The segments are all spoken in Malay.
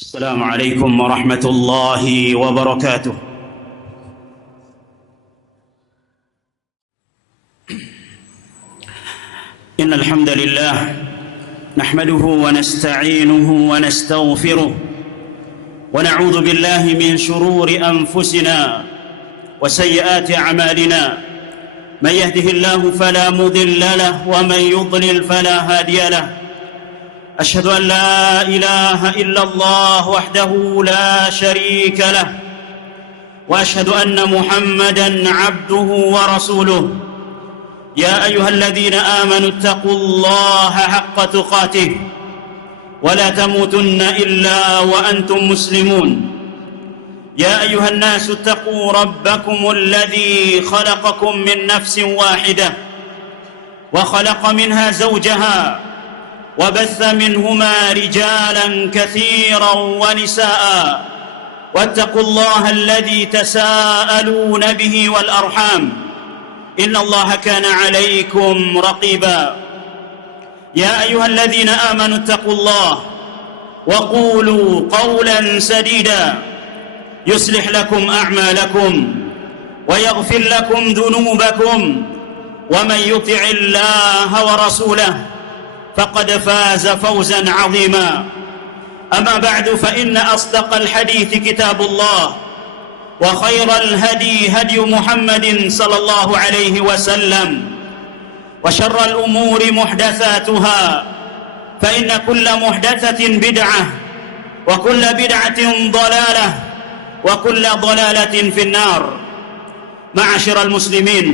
السلام عليكم ورحمة الله وبركاته. إن الحمد لله نحمده ونستعينه ونستغفره ونعوذ بالله من شرور أنفسنا وسيئات أعمالنا، من يهده الله فلا مضل له ومن يضلل فلا هادي له. أشهد أن لا إله إلا الله وحده لا شريك له، وأشهد أن محمدًا عبده ورسوله. يا أيها الذين آمنوا اتقوا الله حق تقاته ولا تموتن إلا وأنتم مسلمون. يا أيها الناس اتقوا ربكم الذي خلقكم من نفس واحدة وخلق منها زوجها وبث منهما رجالا كثيرا ونساء، واتقوا الله الذي تساءلون به والأرحام، إن الله كان عليكم رقيبا. يا أيها الذين آمنوا اتقوا الله وقولوا قولا سديدا يصلح لكم أعمالكم ويغفر لكم ذنوبكم، ومن يطع الله ورسوله فقد فاز فوزا عظيما. أما بعد، فإن أصدق الحديث كتاب الله، وخير الهدي هدي محمد صلى الله عليه وسلم، وشر الأمور محدثاتها، فإن كل محدثة بدعة، وكل بدعة ضلالة، وكل ضلالة في النار. معاشر المسلمين،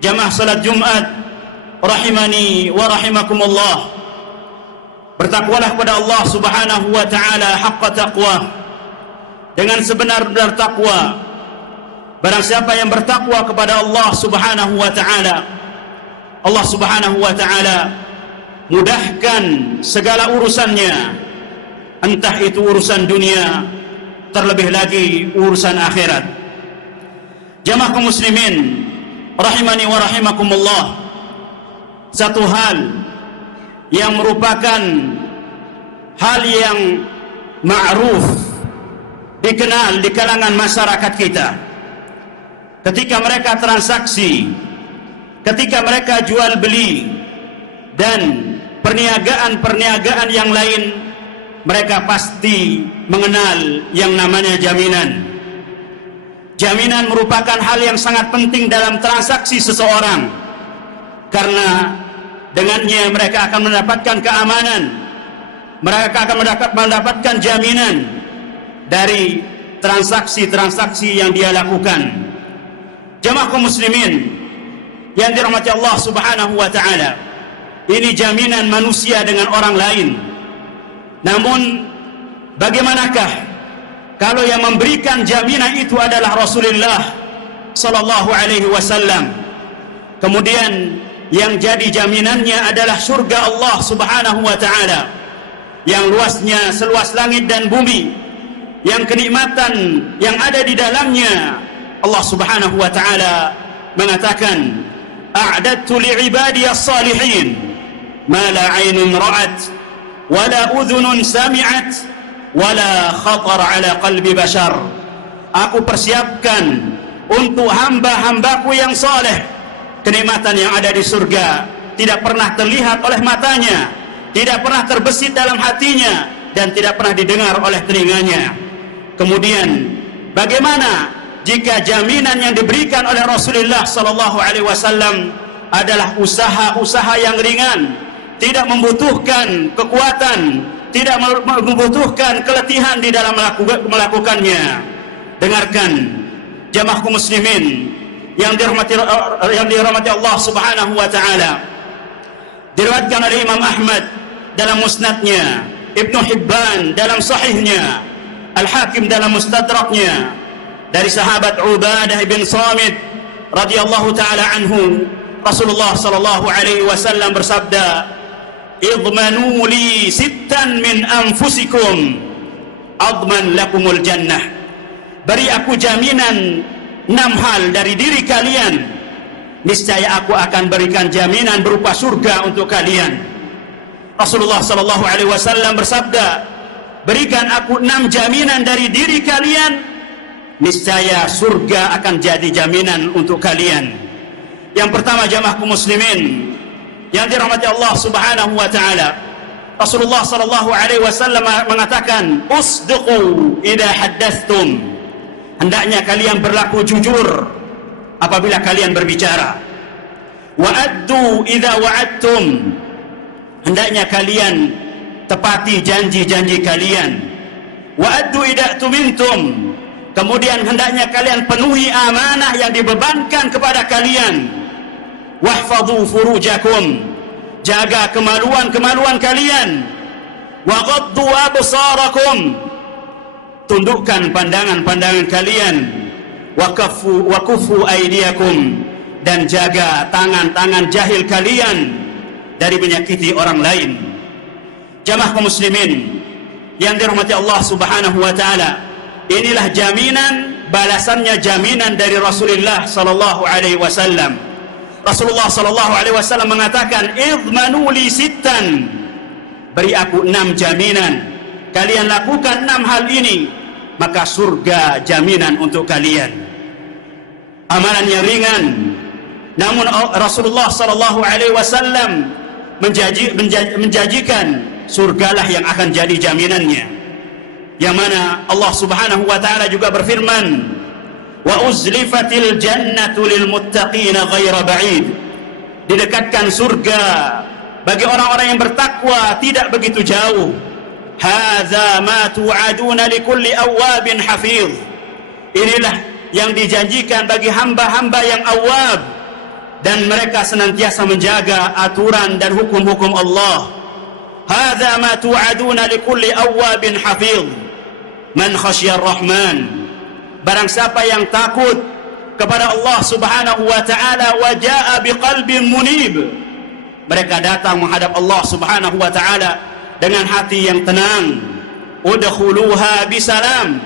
jamaah salat Jumat rahimani wa rahimakumullah, bertakwalah kepada Allah Subhanahu wa taala haqqa taqwa, dengan sebenar-benar takwa. Barang siapa yang bertakwa kepada Allah Subhanahu wa taala, Allah Subhanahu wa taala mudahkan segala urusannya, entah itu urusan dunia, terlebih lagi urusan akhirat. Jamaah kaum muslimin rahimani wa rahimakumullah, satu hal yang merupakan hal yang ma'ruf, dikenal di kalangan masyarakat kita, ketika mereka transaksi, ketika mereka jual beli dan perniagaan-perniagaan yang lain, mereka pasti mengenal yang namanya jaminan. Jaminan merupakan hal yang sangat penting dalam transaksi seseorang, karena dengannya mereka akan mendapatkan keamanan, mereka akan mendapatkan jaminan dari transaksi-transaksi yang dia lakukan. Jamaah kaum muslimin yang dirahmati Allah Subhanahu wa taala, ini jaminan manusia dengan orang lain. Namun bagaimanakah kalau yang memberikan jaminan itu adalah Rasulullah sallallahu alaihi wasallam, kemudian yang jadi jaminannya adalah surga Allah Subhanahu wa taala yang luasnya seluas langit dan bumi, yang kenikmatan yang ada di dalamnya. Allah Subhanahu wa taala mengatakan, a'dadtu li'ibadiyas salihin ma la 'ainun ra'at wa la udhunun sami'at wa la khatar 'ala qalbi bashar. Aku persiapkan untuk hamba-hambaku yang saleh kenikmatan yang ada di surga, tidak pernah terlihat oleh matanya, tidak pernah terbesit dalam hatinya, dan tidak pernah didengar oleh telinganya. Kemudian bagaimana jika jaminan yang diberikan oleh Rasulullah sallallahu alaihi wasallam adalah usaha-usaha yang ringan, tidak membutuhkan kekuatan, tidak membutuhkan keletihan di dalam melakukannya. Dengarkan jamaah kaum muslimin yang dirahmati Allah Subhanahu wa taala. Diriwayatkan oleh Imam Ahmad dalam musnadnya, Ibnu Hibban dalam sahihnya, Al-Hakim dalam mustadraknya, dari sahabat Ubadah bin Samit radhiyallahu taala anhu, Rasulullah sallallahu alaihi wasallam bersabda, idmanu li sittan min anfusikum adman lakumul jannah. Beri aku jaminan 6 hal dari diri kalian, niscaya aku akan berikan jaminan berupa surga untuk kalian. Rasulullah sallallahu alaihi wasallam bersabda, berikan aku 6 jaminan dari diri kalian, niscaya surga akan jadi jaminan untuk kalian. Yang pertama, jamaah kaum muslimin yang dirahmati Allah Subhanahu wa taala, Rasulullah sallallahu alaihi wasallam mengatakan, usduqu idza haddatstum. Hendaknya kalian berlaku jujur apabila kalian berbicara. Wa addu idza wa'adtum. Hendaknya kalian tepati janji-janji kalian. Wa addu idza tumintum. Kemudian hendaknya kalian penuhi amanah yang dibebankan kepada kalian. Wahfadhu furujakum. Jaga kemaluan-kemaluan kalian. Wa ghaddu absarakum. Tundukkan pandangan-pandangan kalian. Wa kufu aydiyakum. Dan jaga tangan-tangan jahil kalian dari menyakiti orang lain. Jamaah kaum muslimin yang dirahmati Allah Subhanahu wa taala, inilah jaminan, balasannya jaminan dari Rasulullah sallallahu alaihi wasallam. Rasulullah sallallahu alaihi wasallam mengatakan, idmanu li sittan. Beri aku 6 jaminan. Kalian lakukan 6 hal ini, maka surga jaminan untuk kalian. Amalan yang ringan, namun Rasulullah sallallahu alaihi wasallam menjanjikan surgalah yang akan jadi jaminannya. Yang mana Allah Subhanahu wa taala juga berfirman, wa uzlifatil jannatu lil muttaqina ghaira ba'id. Didekatkan surga bagi orang-orang yang bertakwa tidak begitu jauh. Hadza ma tu'aduna likulli awwabin hafiz. Inilah yang dijanjikan bagi hamba-hamba yang awwab dan mereka senantiasa menjaga aturan dan hukum-hukum Allah. Hadza ma tu'aduna likulli awwabin hafiz. Man khasyar rahman. Barang siapa yang takut kepada Allah Subhanahu wa taala wa jaa biqalbin munib, mereka datang menghadap Allah Subhanahu wa taala dengan hati yang tenang. Udkhuluha bisalam.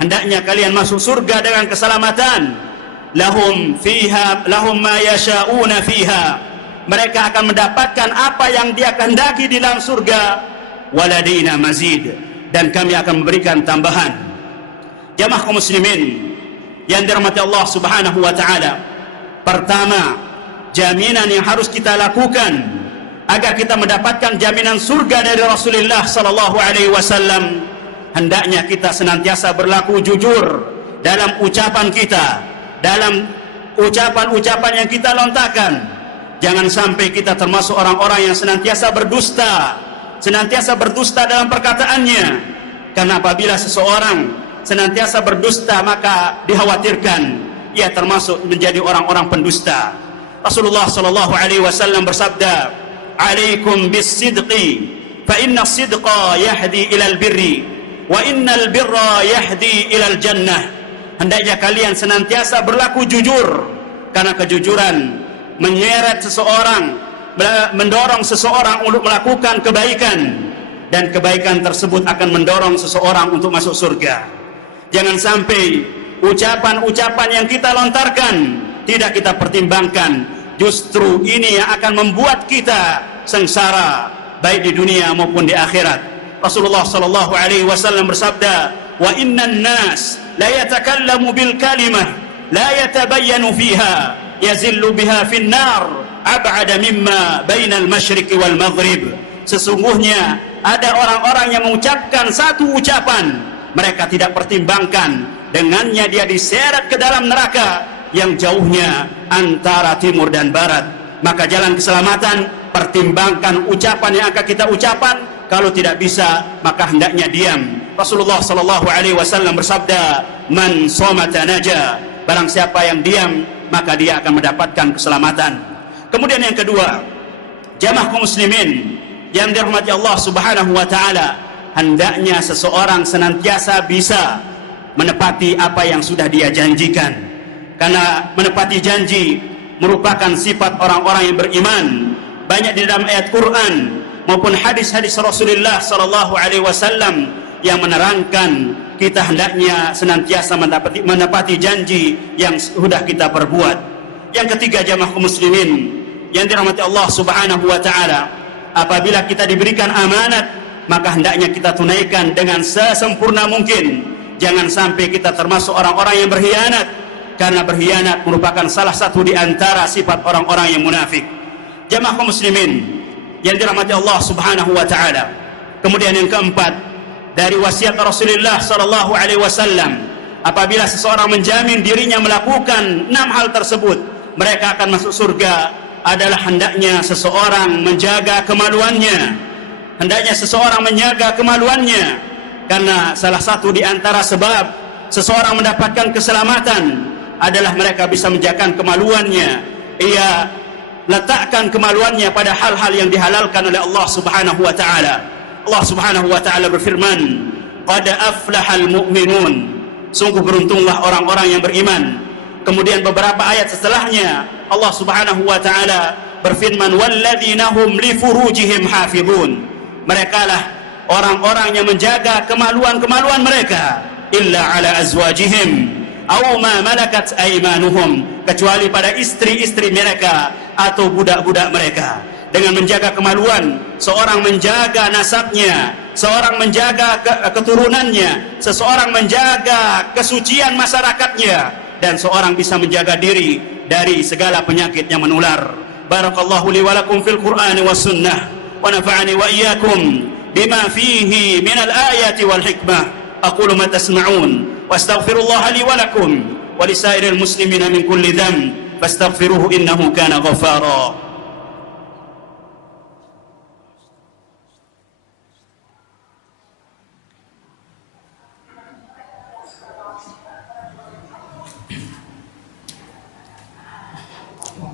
Hendaknya kalian masuk surga dengan keselamatan. Lahum ma yasha'una fiha. Mereka akan mendapatkan apa yang dia kehendaki di dalam surga. Waladina mazid. Dan kami akan memberikan tambahan. Jamaah kaum muslimin yang dirahmati Allah Subhanahu wa taala, pertama, jaminan yang harus kita lakukan agar kita mendapatkan jaminan surga dari Rasulullah sallallahu alaihi wasallam, hendaknya kita senantiasa berlaku jujur dalam ucapan kita, dalam ucapan-ucapan yang kita lontarkan. Jangan sampai kita termasuk orang-orang yang senantiasa berdusta dalam perkataannya. Karena apabila seseorang senantiasa berdusta, maka dikhawatirkan ia termasuk menjadi orang-orang pendusta. Rasulullah sallallahu alaihi wasallam bersabda, "Alaikum bis-sidqi, fa inna as-sidqa yahdi ilal birri, wa innal birra yahdi ilal jannah." Hendaknya kalian senantiasa berlaku jujur, karena kejujuran menyeret seseorang, mendorong seseorang untuk melakukan kebaikan, dan kebaikan tersebut akan mendorong seseorang untuk masuk surga. Jangan sampai ucapan-ucapan yang kita lontarkan tidak kita pertimbangkan. Justru ini yang akan membuat kita sengsara baik di dunia maupun di akhirat. Rasulullah sallallahu alaihi wasallam bersabda, "Wa innan nas la yatakallamu bil kalimah la yatabayyanu fiha yazillu biha fin nar ab'ada mimma bainal masyriqi wal maghrib." Sesungguhnya ada orang-orang yang mengucapkan satu ucapan, mereka tidak pertimbangkan, dengannya dia diseret ke dalam neraka yang jauhnya antara timur dan barat. Maka jalan keselamatan, pertimbangkan ucapan yang akan kita ucapan. Kalau tidak bisa, maka hendaknya diam. Rasulullah sallallahu alaihi wasallam bersabda, "Man somata naja." Barang siapa yang diam, maka dia akan mendapatkan keselamatan. Kemudian yang kedua, jamaah kaum muslimin yang dirahmati Allah Subhanahu wa taala, hendaknya seseorang senantiasa bisa menepati apa yang sudah dia janjikan. Karena menepati janji merupakan sifat orang-orang yang beriman. Banyak di dalam ayat Quran maupun hadis-hadis Rasulullah sallallahu alaihi wasallam yang menerangkan kita hendaknya senantiasa menepati janji yang sudah kita perbuat. Yang ketiga, jamaah kaum muslimin yang dirahmati Allah Subhanahu wa taala, apabila kita diberikan amanat maka hendaknya kita tunaikan dengan sesempurna mungkin. Jangan sampai kita termasuk orang-orang yang berkhianat, karena berkhianat merupakan salah satu di antara sifat orang-orang yang munafik. Jamaah kaum muslimin yang dirahmati Allah Subhanahu wa taala. Kemudian yang keempat, dari wasiat Rasulullah sallallahu alaihi wasallam, apabila seseorang menjamin dirinya melakukan 6 hal tersebut, mereka akan masuk surga, adalah hendaknya seseorang menjaga kemaluannya. Hendaknya seseorang menjaga kemaluannya, karena salah satu di antara sebab seseorang mendapatkan keselamatan adalah mereka bisa menjaga kemaluannya. Ia letakkan kemaluannya pada hal-hal yang dihalalkan oleh Allah Subhanahu wa taala. Allah Subhanahu wa taala berfirman, "Qad aflahal mu'minun." Sungguh beruntunglah orang-orang yang beriman. Kemudian beberapa ayat setelahnya Allah Subhanahu wa taala berfirman, "Walladzina hum li furujihim hafizun." Merekalah orang-orang yang menjaga kemaluan-kemaluan mereka, illa ala azwajihim aw ma malakat aymanuhum, kecuali pada istri-istri mereka atau budak-budak mereka. Dengan menjaga kemaluan, seorang menjaga nasabnya, seorang menjaga keturunannya, seseorang menjaga kesucian masyarakatnya, dan seorang bisa menjaga diri dari segala penyakit yang menular. Barakallahu li wa lakum fil Qur'ani was sunnah, wa nafa'ani wa iyyakum bima fihi min al-ayati wal hikmah. Aqulu ma tasma'un wa astaghfirullah li wa lakum wa li sa'iril muslimina min kulli dhanb fastaghfiruhu innahu kana ghaffara.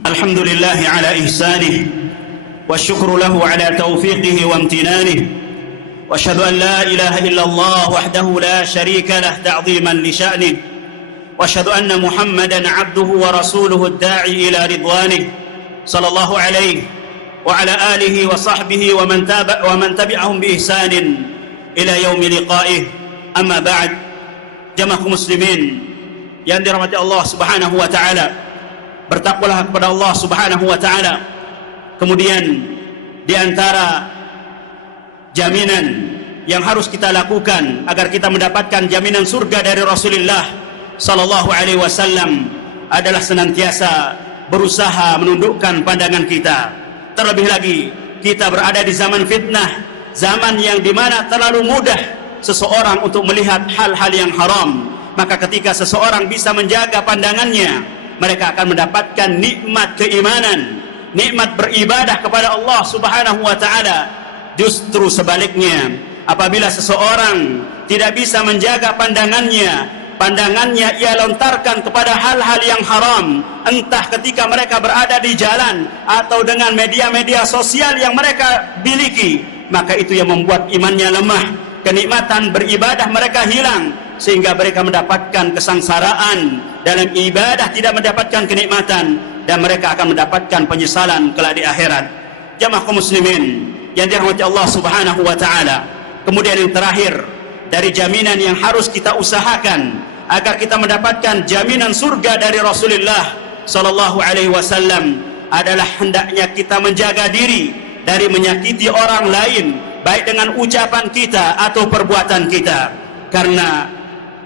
الحمد لله على إحسانه والشكر له على توفيقه وامتنانه وأشهد أن لا إله إلا الله وحده لا شريك له تعظيما لشأنه وأشهد أن محمدا عبده ورسوله الداعي إلى رضوانه صلى الله عليه وعلى آله وصحبه ومن تبعهم بإحسان إلى يوم لقائه. أما بعد, jamaah muslimin yang dirahmati Allah Subhanahu wa taala, bertakwalah kepada Allah Subhanahu wa taala. Kemudian di antara jaminan yang harus kita lakukan agar kita mendapatkan jaminan surga dari Rasulullah sallallahu alaihi wasallam adalah senantiasa berusaha menundukkan pandangan kita. Terlebih lagi kita berada di zaman fitnah, zaman yang dimana terlalu mudah seseorang untuk melihat hal-hal yang haram. Maka ketika seseorang bisa menjaga pandangannya, mereka akan mendapatkan nikmat keimanan, nikmat beribadah kepada Allah Subhanahu wa taala. Justru sebaliknya, apabila seseorang tidak bisa menjaga pandangannya ia lontarkan kepada hal-hal yang haram, entah ketika mereka berada di jalan atau dengan media-media sosial yang mereka miliki, maka itu yang membuat imannya lemah, kenikmatan beribadah mereka hilang, sehingga mereka mendapatkan kesengsaraan dalam ibadah, tidak mendapatkan kenikmatan, dan mereka akan mendapatkan penyesalan kelak di akhirat. Jamaah kaum muslimin yang dirahmati Allah Subhanahu wa taala. Kemudian yang terakhir, dari jaminan yang harus kita usahakan agar kita mendapatkan jaminan surga dari Rasulullah sallallahu alaihi wasallam adalah hendaknya kita menjaga diri dari menyakiti orang lain, baik dengan ucapan kita atau perbuatan kita. Karena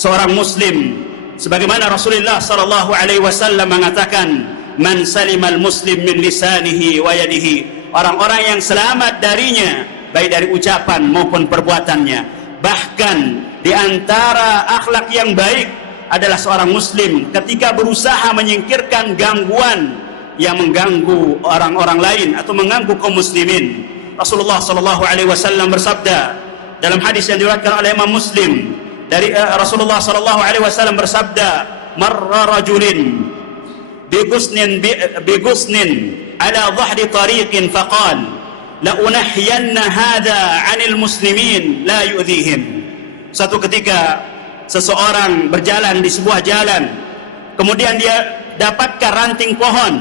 seorang muslim, sebagaimana Rasulullah sallallahu alaihi wasallam mengatakan, man salimal muslim min lisanihi wa yadihi, orang-orang yang selamat darinya baik dari ucapan maupun perbuatannya. Bahkan di antara akhlak yang baik adalah seorang muslim ketika berusaha menyingkirkan gangguan yang mengganggu orang-orang lain atau mengganggu kaum muslimin. Rasulullah sallallahu alaihi wasallam bersabda dalam hadis yang diriwayatkan oleh Imam Muslim, dari Rasulullah sallallahu alaihi wasallam bersabda, marra rajulin bigusnin ala dhahri tariqin faqal la unahyanna hadha 'anil muslimin la yu'dhihim. Suatu ketika seseorang berjalan di sebuah jalan, kemudian dia dapatkan ranting pohon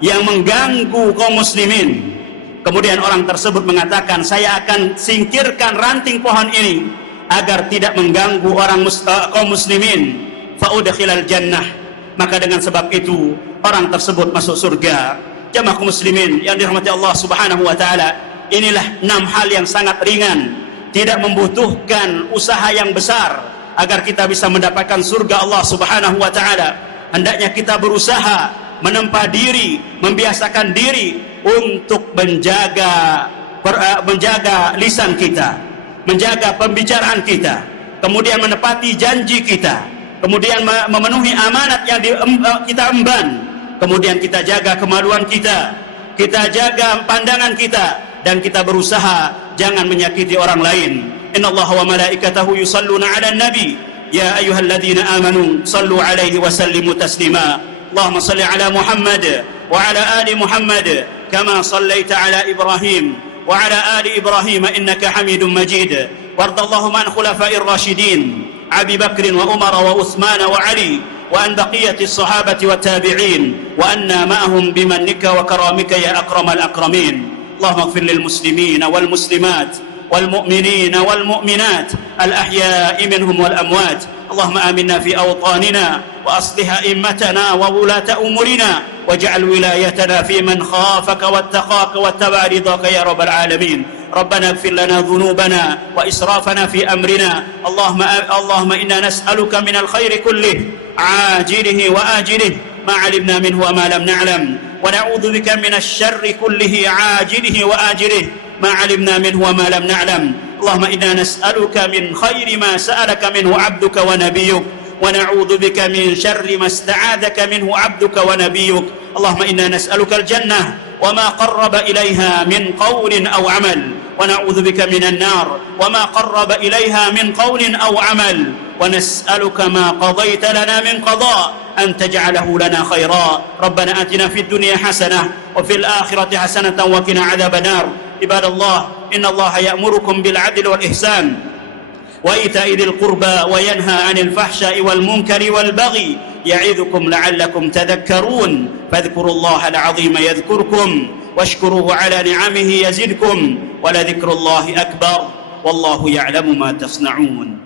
yang mengganggu kaum muslimin. Kemudian orang tersebut mengatakan, saya akan singkirkan ranting pohon ini agar tidak mengganggu kaum muslimin, fa'udkhilal jannah, maka dengan sebab itu orang tersebut masuk surga. Jamaah kaum muslimin yang dirahmati Allah Subhanahu wa taala, inilah 6 hal yang sangat ringan, tidak membutuhkan usaha yang besar agar kita bisa mendapatkan surga Allah Subhanahu wa taala. Hendaknya kita berusaha menempa diri, membiasakan diri untuk menjaga lisan kita, menjaga pembicaraan kita, kemudian menepati janji kita, kemudian memenuhi amanat yang kita emban, kemudian kita jaga kemaluan kita, kita jaga pandangan kita, dan kita berusaha jangan menyakiti orang lain. Innallaha wa malaikatahu yusalluna 'alan nabi ya ayyuhalladzina amanu sallu 'alaihi wa sallimu taslima. Allahumma salli 'ala Muhammad wa 'ala ali Muhammad kama sallaita 'ala Ibrahim wa 'ala ali Ibrahim innaka Hamidum Majid. Wardallahumma an khulafa'ir rasyidin Abi Bakr wa Umar wa Uthman wa Ali wa an baqiyatis sahabati wa tabi'in wa anna ma'ahum bimannika wa karamika ya akramal akramin. Allahumma ighfir lil muslimina wal muslimat والمؤمنين والمؤمنات الأحياء منهم والأموات. اللهم آمنا في أوطاننا وأصلح أئمتنا وولاة أمورنا واجعل ولايتنا في من خافك واتقاك واتبع رضاك يا رب العالمين. ربنا اغفر لنا ذنوبنا وإسرافنا في أمرنا. اللهم إنا نسألك من الخير كله عاجله وآجله ما علمنا منه وما لم نعلم ونعوذ بك من الشر كله عاجله وآجله ما علمنا منه وما لم نعلم. اللهم إنا نسألك من خير ما سألك منه عبدك ونبيك ونعوذ بك من شر ما استعاذك منه عبدك ونبيك. اللهم إنا نسألك الجنة وما قرب إليها من قول أو عمل ونعوذ بك من النار وما قرب إليها من قول أو عمل ونسألك ما قضيت لنا من قضاء أن تجعله لنا خيرا. ربنا آتنا في الدنيا حسنة وفي الآخرة حسنة وقنا عذاب النار. عباد الله إن الله يأمركم بالعدل والإحسان وإيتاء ذي القربى وينهى عن الفحشاء والمنكر والبغي يعظكم لعلكم تذكرون. فاذكروا الله العظيم يذكركم واشكروه على نعمه يزدكم ولذكر الله أكبر والله يعلم ما تصنعون.